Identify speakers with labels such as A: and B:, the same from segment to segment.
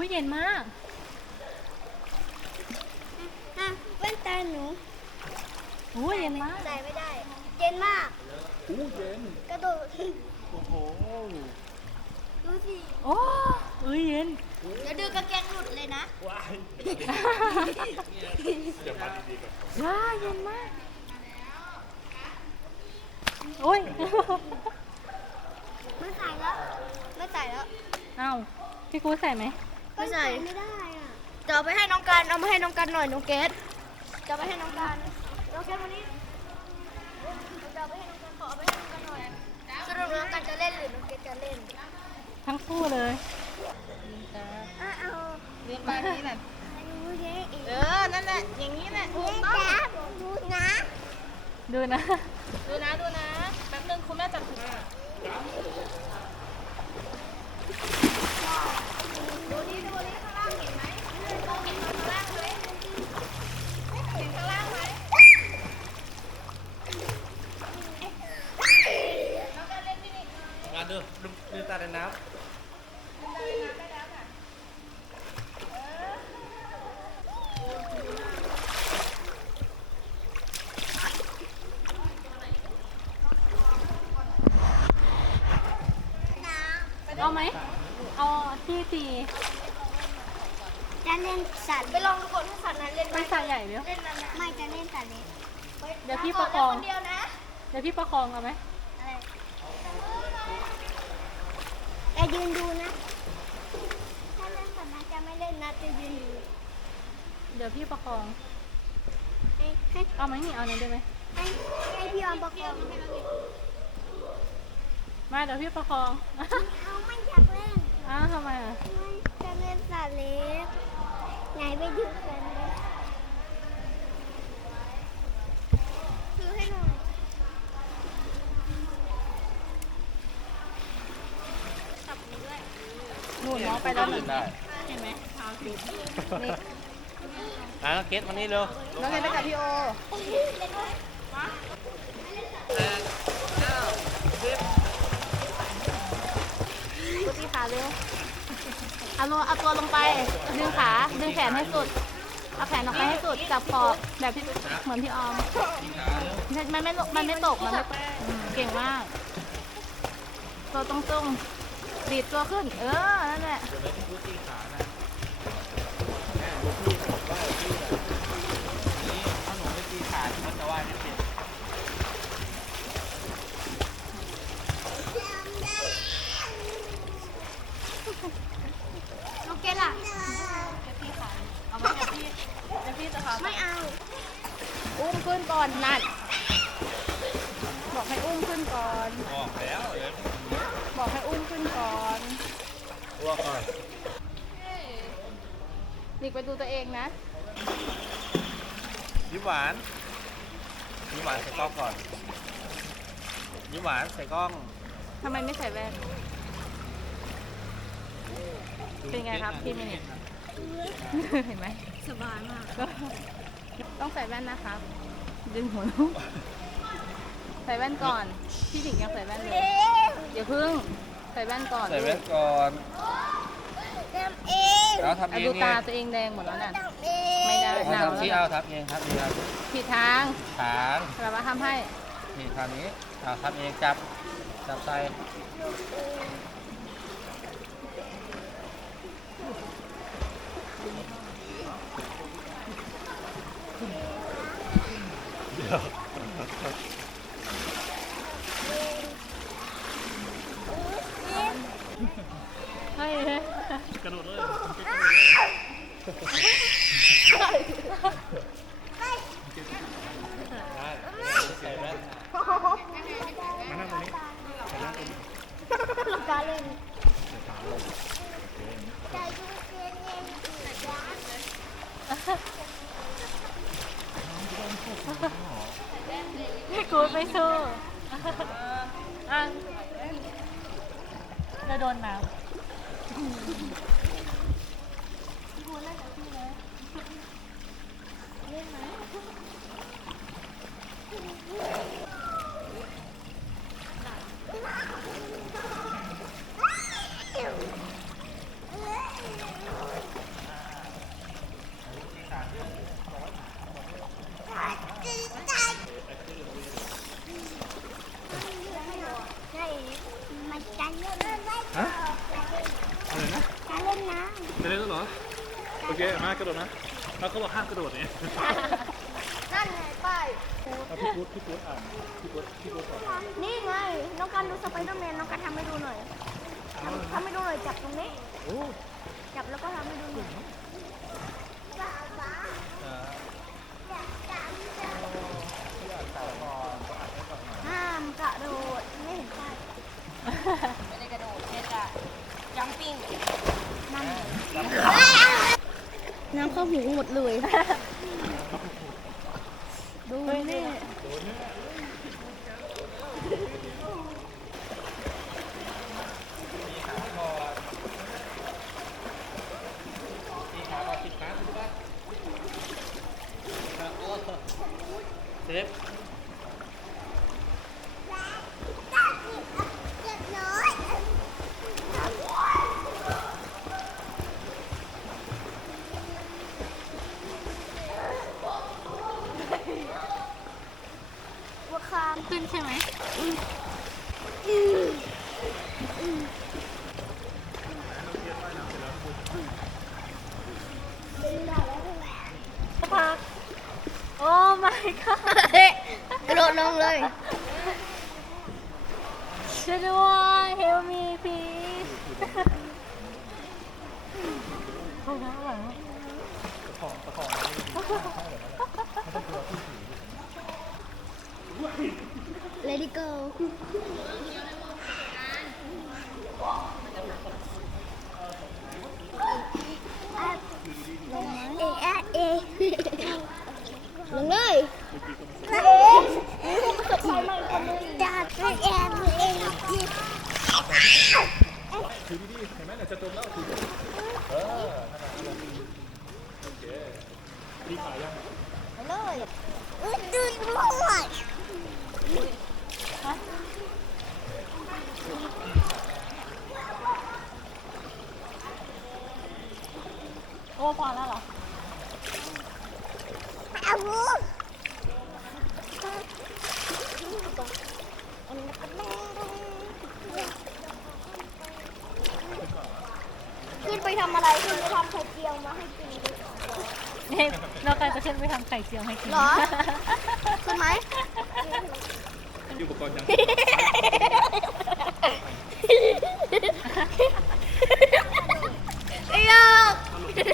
A: อุ้ยเย็นมาก
B: อะแว่นตาหนู
A: อุ้ยเย็นมาก
B: ใส่ไม่ได้ เย็นมาก
C: อู้เย็น
B: กระโดด
C: โอ้โห
B: ดูสิ
A: โอ้อุ้ยเย็น
B: เดี๋ยวดูกางเกงหลุดเลยนะ
C: ว้ายเดี๋ยวมาดีๆก่อน
A: ว้าเย็นมาก โอ้ย
B: ไม่ใส่แล้วไม่ใส่แล้ว
A: เอ้าพี่กูใส่ไหม
B: ไม่ใส่ไม่ได้อะจะเอาไปให้น้องการเอามาให้น้องการหน่อยน้องเกดจะเอาไปให้น้องการน้องเกดวันนี้จะเอาไปให้น้องการขอเอาไปให้น้องการหน่อยสรุปน้องการจะเล่นหรือน้องเกดจะเล่น
A: ทั้งคู่เลย
B: อะเอา
D: เรียนมานี้น่ะ
B: ดูเยอะอีก
D: เออ นั่นแหละ อย่างนี้แหละถูกต้อง
B: ดูนะ
A: ดูนะ
D: ดูนะ ดูนะ แป๊บนึงคุณแม่จับถุง
B: ดูนี่ดูนี่ข้างล่างเห็นไหมเห็นข้างล่างไหมเห็นข้างล่างไหม
C: งานดูดูดูตาในน้
A: เอาไหมเอา ที่ตี
B: จะเล่นสัตว์ไปลองดูก่อนว่าสัตว์นั้นเล่นไหม
A: ไม่ใส่ใหญ่เดี๋ยว
B: เล่นนั้นไม่จะเล่นสัตว์เล็ก
A: เดี๋ยวพี่ประคอง
B: คนเดียวนะ
A: เดี๋ยวพี่ประคองเอาไหม
B: อะไรแต่ยืนดูนะ ถ้าเล่นสัตว์นั้นจะไม่เล่นนะจะยืนดู
A: เดี๋ยวพี่ประคอง
B: ให้ให้
A: เอาไหมนี่เอาไหนได้ไหม
B: ให้ให้พี่ออมประคอง
A: มาเดี๋ยวพี่ประคอง
B: เอาไม่อยากเล่น
A: อ้าวทำไมอะ
B: ไม่จะเล่นสัตว์เล็กไหนไปดูกันเลยซื้อให้หน่อยจับนี้ด้วย
A: หนูน้องไปแล้วหนึ่ง
C: ได้
A: เห็นไหมเท้าติด
C: อะน้องเกตมานี่เร็ว
D: น้องเรียนไปกับพี่โอ
A: กู ตีขาเร็วเอาลงเอาตัวลงไป ดึงขา ดึงแขนให้สุด เอาแขนออกไปให้สุด จับคอแบบที่เหมือนพี่ออมมันไม่มันไม่ตกมันไม่อืมเก่งมาก ตัวตรงๆดีดตัวขึ้น เออ นั่นแหละ
C: ถ้าหนูไม่ตีขาที่มันจะว่ายไม่เป็น
B: น้องเกดล่ะ
A: เอาไหมเดี๋ยวพี่เดี๋ยวพี่จะพาไป
B: ไม่เอา
A: อุ้มขึ้นก่อนนั่นบอกให้อุ้มขึ้นก่อน
C: ออกแล้วเดี๋ยว
A: บอกให้อุ้มขึ้นก่อน
C: อ้วกก่อน
A: หลีกไปดูตัวเองนะ
C: ยิ้มหวานยิ้มหวานใส่กล้องก่อนยิ้มหวานใส่กล้อง
A: ทำไมไม่ใส่แว่น เป็นไงครับพี่มินิเห็นไหมสบายมาก ต้องใส่แว่นนะครับ ดึงหัวลูกใส่แว่นก่อน พี่หนิงยังใส่แว่นเลยเดี๋ยวพึ่ง ใส่แว่นก่อน
C: ใส่แว่นก่อน
B: ทำเอง
C: เอาทำ
A: อะ
C: เอง
A: ดู
C: ไง
A: ตาตัวเองแดงหมดแล้วน่ะ
B: ทำเอง
A: ไม่ได้
C: เอาทำที่เอาทับเองทับเองครับ
A: ผิดทาง
C: ขาง
A: เรามาทำให้
C: นี่ทางนี้เอาทับเองจับจับใส่ เดี๋ยว
A: เฮ้ย
C: กระโดดเลยมานั่งตรงนี้มานั่งตรงนี้
B: ลูกกาเล่นใจดูเย็นเย็นๆ
A: พี่ กูดไม่สู้อะจะโดนน้
E: โอเคมา กระโดดนะแล้วเขาบอกห้ามกระโดดเนี่ย
D: นั่นไงป้าย
E: เอาพี่พุทธพี่พุทธอ่านพี่พุทธพี่พุทธก่อน
D: นี่ไงน้องกันดูสไปเดอร์แมนน้องกันทำให้ดูหน่อยทำทำให้ดูหน่อยจับตรงนี้
E: โอ้
D: จับแล้วก็ทำให้ดูหน่อย
C: อ่า
D: ห้ามกระโดดไม่เห็นป้าย
A: ไม่ได้กระโดดแค่จะจัมปิ้ง
D: นั่นไง น้ำเข้าหูหมดเลยดูนี่
C: พี่ขาก่อนปิดขาดูป่ะโอ้เซฟ
D: วัวคาม
F: ขึ้นใช่ไหม พัก โอ้ my god
D: กระโดดลงเลย
F: ช่วยด้วย help me please เขาหน้าหลัง
E: ประคองประคอง
D: เลดี้ โก้เอเอเอลงเลยเอเอตกไฟไหม้คนนึงจัดเอเอเอ
E: ถือดีๆเห็นไหมเนี่ยจะจมแล้วถือดีเออโอเคพี่ขายัง
D: เลยดูด้วย
F: โอ้พอแล้วเหรอ
D: อาวุขึ้นไปทำอะไรขึ้นไปทำไข่เจียวมาให้กิน
F: นี่เราการจะขึ้นไปทำไข่เจียวให้กิน
D: เหรอขึ้นไหม
E: อุปกรณ์ยัง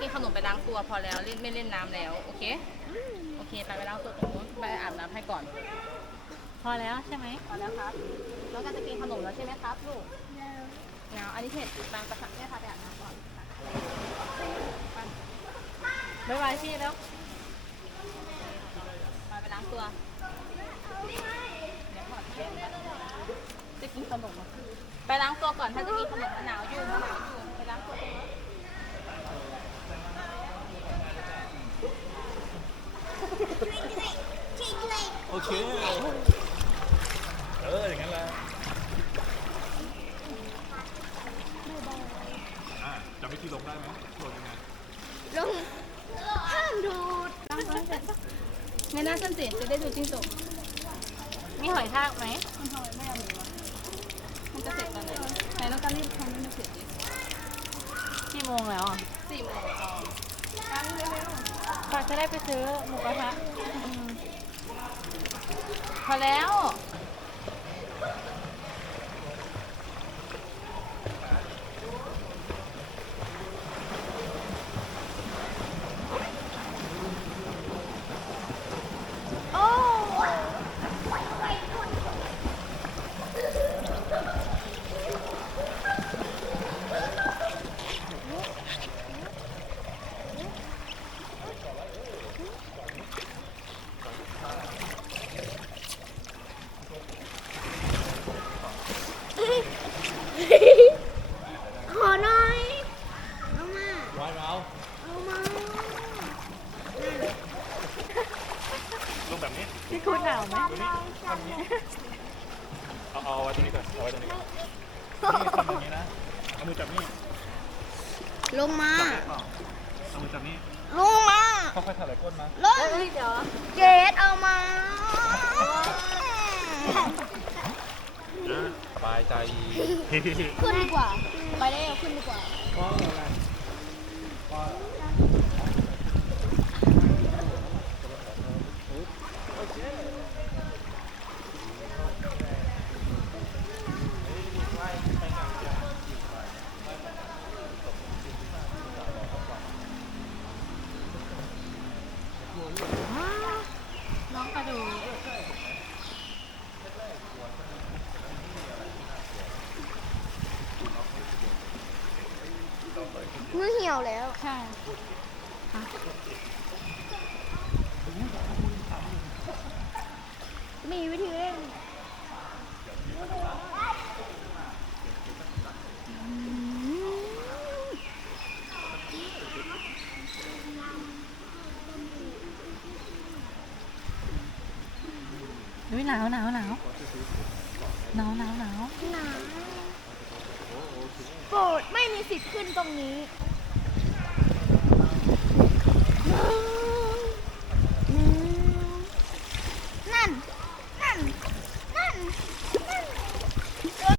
D: กิ
E: นขน
D: มไปล้า
E: ง
A: ตัวพอแล้วเล่นไม่เล่นน้ำแล้ว โอเค โอเค ไปไปล้างตัวตรงนู้นไปอาบน้ำให้ก่อน
F: พอแล้วใช่ไหม
A: พอแล้วครับแล้วก็จะกินขนมแล้วใช่ไหมครับลูกเงาอันนี้เผ็ดบางประสักเนี่ยค่ะไปอาบน้ำก่อน
F: บ๊ายบายพี่แล้ว
A: ไปไปล้างตัวเดี๋ยวก่อนจะกินขนมอะไปล้างตัวก่อนถ้าจะกินขนมมันหนาวอยู่มันหนาวอยู่ไปล้างตัวตรงนู้น
E: โอเค เออ อย่างนั้นแหละอ่าจำวิธีลงได้ไหมลงยังไง
D: ลงห้ามดูด
A: ในหน้าฉันสิจะได้ดูจิ้งจก
F: มีหอยทากไหม
A: มันจะเสร็จตอนไหนไหนต้องการรีบทำให้มันเสร็จดิ
F: กี่โมงแล้วอะ
A: สี่โมงตอน
F: ฝากจะได้ไปซื้อหมูกระทะอืมพอแล้ว
E: เอาเอาไว้ตรงนี้ก่อนเอาไว้ตรงนี้ก่อนนี่ทำอย่างนี้นะเอามือจับนี่
D: ลงมา
E: เอามือจับนี่
D: ลงมา
E: ค่อยๆถลายก้นมา
D: ลงเกดเอามา
E: สบายใจ
D: ขึ้นดีกว่า ไปได้เอาขึ้นดีกว่า
F: น้อง
D: มือเหี่ยวแล้ว
F: ใช่
D: มีวิธีเล่น
F: เฮ้ยหนาวหนาวหนาวหนาวหนาวหนาว
D: หนา โปรดไม่มีสิทธิ์ขึ้นตรงนี้